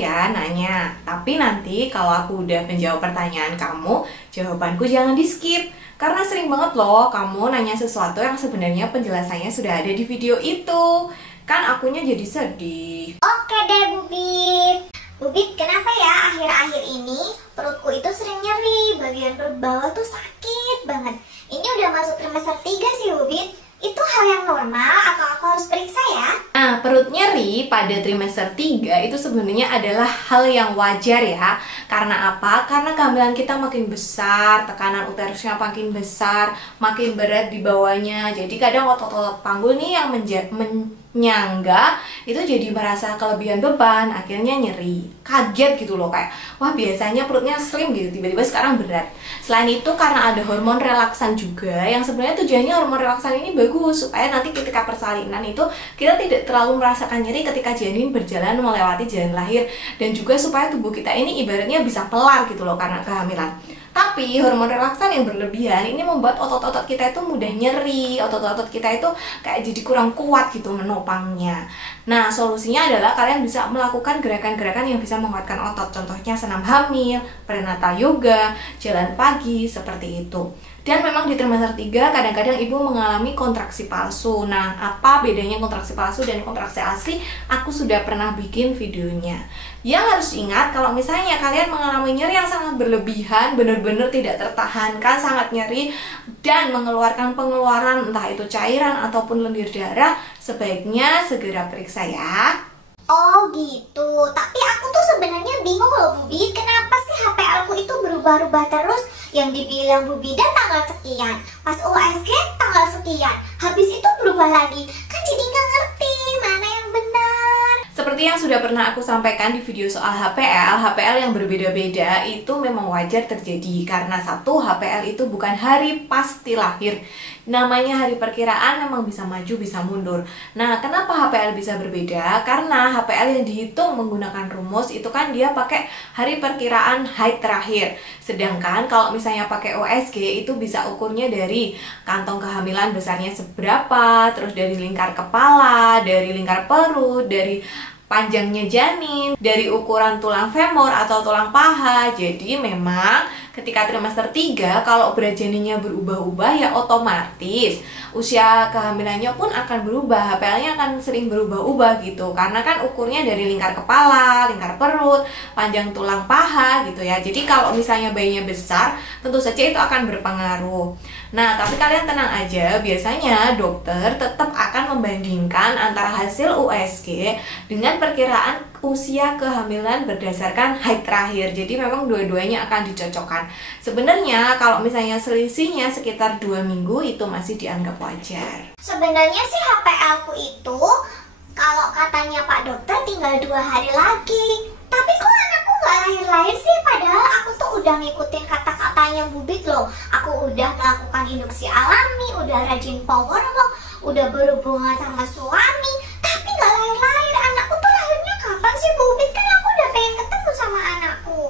ya nanya. Tapi nanti kalau aku udah menjawab pertanyaan kamu, jawabanku jangan di skip. Karena sering banget loh kamu nanya sesuatu yang sebenarnya penjelasannya sudah ada di video itu. Kan akunya jadi sedih. Oke deh Bubit. Bubit, kenapa ya akhir-akhir ini perutku itu sering nyeri, bagian perut bawah tuh sakit banget. Ini udah masuk trimester 3 sih Bubit. Itu hal yang normal atau aku harus periksa ya? Nah, perut nyeri pada trimester 3 itu sebenarnya adalah hal yang wajar ya. Karena apa? Karena kehamilan kita makin besar, tekanan uterusnya makin besar, makin berat di bawahnya. Jadi kadang otot-otot panggul nih yang menyangga itu jadi merasa kelebihan beban, akhirnya nyeri, kaget gitu loh, kayak wah biasanya perutnya slim gitu, tiba-tiba sekarang berat. Selain itu karena ada hormon relaksan juga, yang sebenarnya tujuannya hormon relaksan ini bagus supaya nanti ketika persalinan itu kita tidak terlalu merasakan nyeri ketika janin berjalan melewati jalan lahir, dan juga supaya tubuh kita ini ibaratnya bisa pelar gitu loh karena kehamilan. Tapi hormon relaksan yang berlebihan ini membuat otot-otot kita itu mudah nyeri, otot-otot kita itu kayak jadi kurang kuat gitu menopangnya. Nah, solusinya adalah kalian bisa melakukan gerakan-gerakan yang bisa menguatkan otot. Contohnya senam hamil, prenatal yoga, jalan pagi, seperti itu. Dan memang di trimester 3 kadang-kadang ibu mengalami kontraksi palsu. Nah, apa bedanya kontraksi palsu dan kontraksi asli? Aku sudah pernah bikin videonya. Yang harus ingat kalau misalnya kalian mengalami nyeri yang sangat berlebihan, benar-benar tidak tertahankan, sangat nyeri dan mengeluarkan pengeluaran entah itu cairan ataupun lendir darah, sebaiknya segera periksa ya. Oh gitu, tapi aku tuh sebenarnya bingung loh Bubit, kenapa sih HPL-ku itu berubah-ubah terus? Yang dibilang Bu Bidan tanggal sekian, pas USG tanggal sekian, habis itu berubah lagi. Kan jadi nggak ngerti mana yang benar. Seperti yang sudah pernah aku sampaikan di video soal HPL yang berbeda-beda itu memang wajar terjadi. Karena satu, HPL itu bukan hari pasti lahir. Namanya hari perkiraan memang bisa maju, bisa mundur. Nah, kenapa HPL bisa berbeda? Karena HPL yang dihitung menggunakan rumus itu kan dia pakai hari perkiraan haid terakhir. Sedangkan kalau misalnya pakai USG itu bisa ukurnya dari kantong kehamilan besarnya seberapa, terus dari lingkar kepala, dari lingkar perut, dari panjangnya janin, dari ukuran tulang femur atau tulang paha. Jadi memang ketika trimester 3 kalau berat janinnya berubah-ubah ya otomatis usia kehamilannya pun akan berubah, HPL-nya akan sering berubah-ubah gitu. Karena kan ukurnya dari lingkar kepala, lingkar perut, panjang tulang paha gitu ya. Jadi kalau misalnya bayinya besar, tentu saja itu akan berpengaruh. Nah, tapi kalian tenang aja, biasanya dokter tetap akan membandingkan antara hasil USG dengan perkiraan usia kehamilan berdasarkan haid terakhir. Jadi memang dua-duanya akan dicocokkan. Sebenarnya kalau misalnya selisihnya sekitar 2 minggu itu masih dianggap wajar. Sebenarnya sih HPL-ku itu kalau katanya Pak Dokter tinggal 2 hari lagi. Tapi kok anakku nggak lahir-lahir sih? Padahal aku tuh udah ngikutin kata-katanya Bubit loh. Aku udah melakukan induksi alami, udah rajin power walk, udah berhubungan sama suami, tapi nggak lahir-lahir. Anakku tuh lahirnya kapan sih Bubit? Kan aku udah pengen ketemu sama anakku.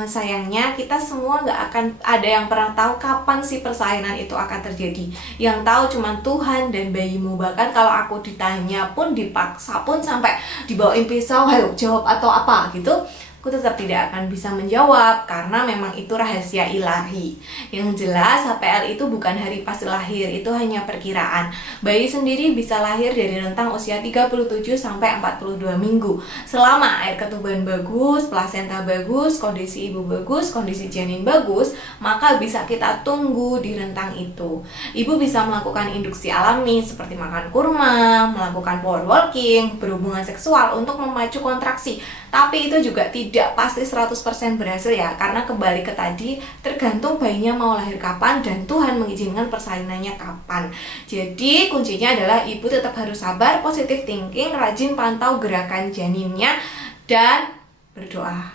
Sayangnya kita semua nggak akan ada yang pernah tahu kapan sih persalinan itu akan terjadi. Yang tahu cuma Tuhan dan bayimu. Bahkan kalau aku ditanya pun, dipaksa pun sampai dibawain pisau, ayo jawab atau apa gitu, aku tetap tidak akan bisa menjawab karena memang itu rahasia ilahi. Yang jelas HPL itu bukan hari pasti lahir, itu hanya perkiraan. Bayi sendiri bisa lahir dari rentang usia 37 sampai 42 minggu. Selama air ketuban bagus, plasenta bagus, kondisi ibu bagus, kondisi janin bagus, maka bisa kita tunggu di rentang itu. Ibu bisa melakukan induksi alami seperti makan kurma, melakukan power walking, berhubungan seksual untuk memacu kontraksi. Tapi itu juga tidak pasti 100% berhasil ya, karena kembali ke tadi tergantung bayinya mau lahir kapan dan Tuhan mengizinkan persalinannya kapan. Jadi kuncinya adalah ibu tetap harus sabar, positive thinking, rajin pantau gerakan janinnya dan berdoa.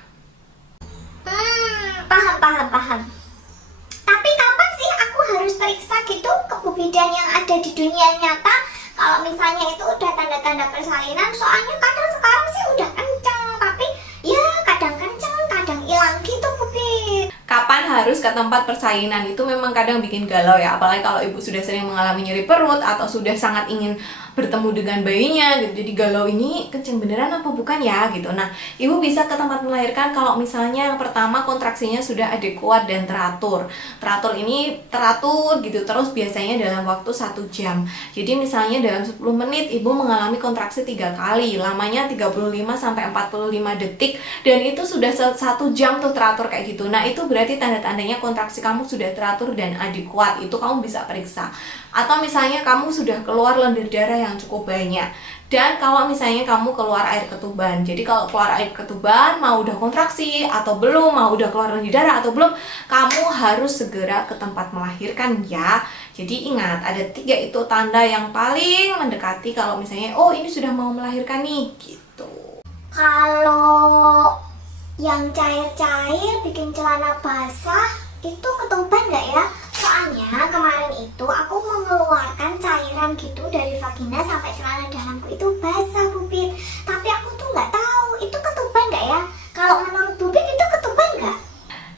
Paham. Tapi kapan sih aku harus periksa gitu ke Bu Bidan yang ada di dunia nyata? Kalau misalnya itu udah tanda-tanda persalinan, soalnya kadang sekarang sih udah kenceng, tapi ya kadang kenceng, kadang hilang gitu Bubit. Kapan harus ke tempat persalinan itu memang kadang bikin galau ya, apalagi kalau ibu sudah sering mengalami nyeri perut atau sudah sangat ingin bertemu dengan bayinya gitu. Jadi galau, ini kenceng beneran apa bukan ya gitu. Nah, ibu bisa ke tempat melahirkan kalau misalnya yang pertama kontraksinya sudah adekuat dan teratur. Teratur ini teratur gitu terus biasanya dalam waktu 1 jam. Jadi misalnya dalam 10 menit ibu mengalami kontraksi 3 kali, lamanya 35 sampai 45 detik, dan itu sudah 1 jam tuh teratur kayak gitu. Nah, itu berarti tanda-tandanya kontraksi kamu sudah teratur dan adekuat. Itu kamu bisa periksa. Atau misalnya kamu sudah keluar lendir darah yang cukup banyak. Dan kalau misalnya kamu keluar air ketuban, jadi kalau keluar air ketuban mau udah kontraksi atau belum, mau udah keluar lendir darah atau belum, kamu harus segera ke tempat melahirkan ya. Jadi ingat, ada 3 itu tanda yang paling mendekati kalau misalnya oh ini sudah mau melahirkan nih gitu. Kalau yang cair-cair bikin celana basah itu ketuban nggak ya? Soalnya kemarin itu aku mengeluarkan cairan gitu dari vagina sampai celana dalamku itu basah, Bubit. Tapi aku tuh nggak tahu itu ketuban nggak ya? Kalau menurut Bubit itu ketuban nggak?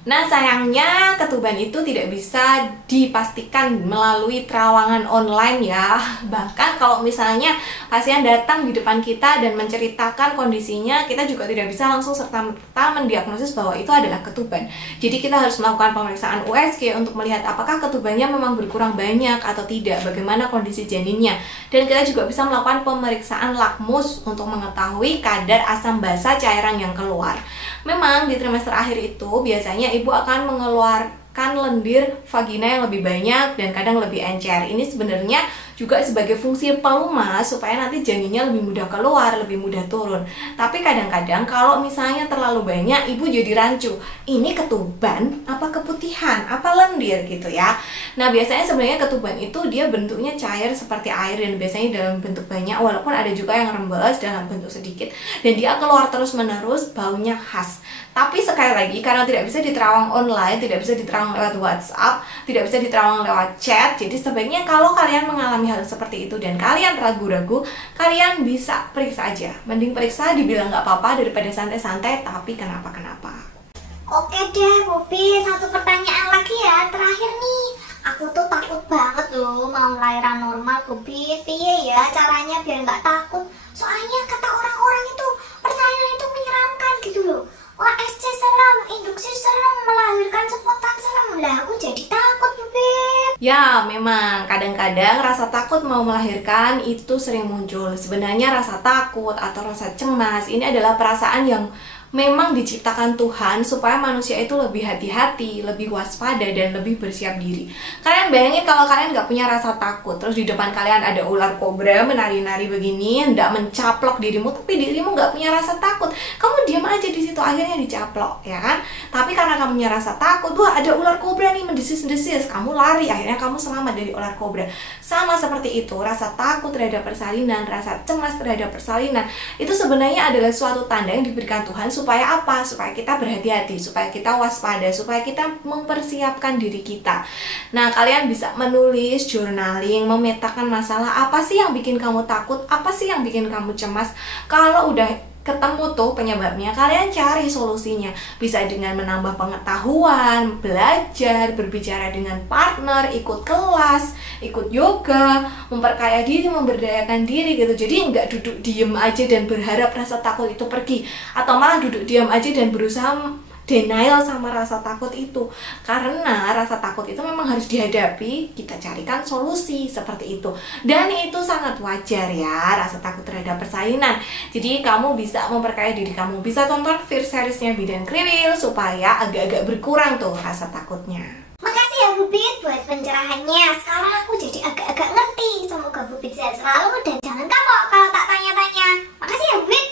Nah, sayangnya ketuban itu tidak bisa dipastikan melalui terawangan online ya. Bahkan kalau misalnya pasien datang di depan kita dan menceritakan kondisinya, kita juga tidak bisa langsung serta-merta mendiagnosis bahwa itu adalah ketuban. Jadi kita harus melakukan pemeriksaan USG untuk melihat apakah ketubannya memang berkurang banyak atau tidak, bagaimana kondisi janinnya. Dan kita juga bisa melakukan pemeriksaan lakmus untuk mengetahui kadar asam basa cairan yang keluar. Memang di trimester akhir itu biasanya ibu akan mengeluarkan lendir vagina yang lebih banyak dan kadang lebih encer. Ini sebenarnya juga sebagai fungsi pelumas supaya nanti janinnya lebih mudah keluar, lebih mudah turun. Tapi kadang-kadang kalau misalnya terlalu banyak, ibu jadi rancu. Ini ketuban apa keputihan, apa lendir gitu ya. Nah, biasanya sebenarnya ketuban itu dia bentuknya cair seperti air dan biasanya dalam bentuk banyak, walaupun ada juga yang rembes dalam bentuk sedikit. Dan dia keluar terus-menerus, baunya khas. Tapi sekali lagi, karena tidak bisa diterawang online, tidak bisa diterawang lewat WhatsApp, tidak bisa diterawang lewat chat, jadi sebaiknya kalau kalian mengalami hal seperti itu dan kalian ragu-ragu, kalian bisa periksa aja. Mending periksa, dibilang nggak apa-apa daripada santai-santai tapi kenapa-kenapa. Oke deh, Bubi. 1 pertanyaan lagi ya, terakhir nih. Aku tuh takut banget loh mau lahiran normal, Bubi. Piye ya caranya biar nggak takut? Soalnya kata orang-orang itu persalinan itu menyeramkan gitu loh. OSC serem, induksi serem, melahirkan spontan serem. Lah aku jadi takut, Bubit. Ya, memang kadang-kadang rasa takut mau melahirkan itu sering muncul. Sebenarnya rasa takut atau rasa cemas ini adalah perasaan yang memang diciptakan Tuhan supaya manusia itu lebih hati-hati, lebih waspada, dan lebih bersiap diri. Kalian bayangin kalau kalian nggak punya rasa takut, terus di depan kalian ada ular kobra menari-nari begini, hendak mencaplok dirimu, tapi dirimu nggak punya rasa takut. Kamu diam aja di situ, akhirnya dicaplok, ya kan? Tapi karena kamu punya rasa takut, wah ada ular kobra nih mendesis-desis, kamu lari, akhirnya kamu selamat dari ular kobra. Sama seperti itu, rasa takut terhadap persalinan, rasa cemas terhadap persalinan, itu sebenarnya adalah suatu tanda yang diberikan Tuhan supaya apa? Supaya kita berhati-hati, supaya kita waspada, supaya kita mempersiapkan diri kita. Nah, kalian bisa menulis, journaling, memetakan masalah apa sih yang bikin kamu takut, apa sih yang bikin kamu cemas. Kalau udah ketemu tuh penyebabnya, kalian cari solusinya. Bisa dengan menambah pengetahuan, belajar, berbicara dengan partner, ikut kelas, ikut yoga, memperkaya diri, memberdayakan diri gitu. Jadi nggak duduk diem aja dan berharap rasa takut itu pergi, atau malah duduk diam aja dan berusaha denial sama rasa takut itu. Karena rasa takut itu memang harus dihadapi, kita carikan solusi seperti itu. Dan itu sangat wajar ya, rasa takut terhadap persalinan. Jadi kamu bisa memperkaya diri kamu, bisa tonton Fierce seriesnya Bidan Kriwil supaya agak-agak berkurang tuh rasa takutnya. Makasih ya Bubit buat pencerahannya. Sekarang aku jadi agak-agak ngerti. Semoga Bubit sehat selalu dan jangan kapok kalau tak tanya-tanya. Makasih ya Bubit.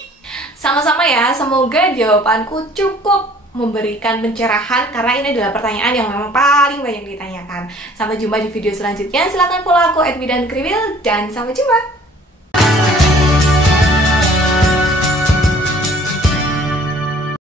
Sama-sama ya, semoga jawabanku cukup memberikan pencerahan karena ini adalah pertanyaan yang memang paling banyak ditanyakan. Sampai jumpa di video selanjutnya. Silahkan follow aku @bidankriwil dan sampai jumpa.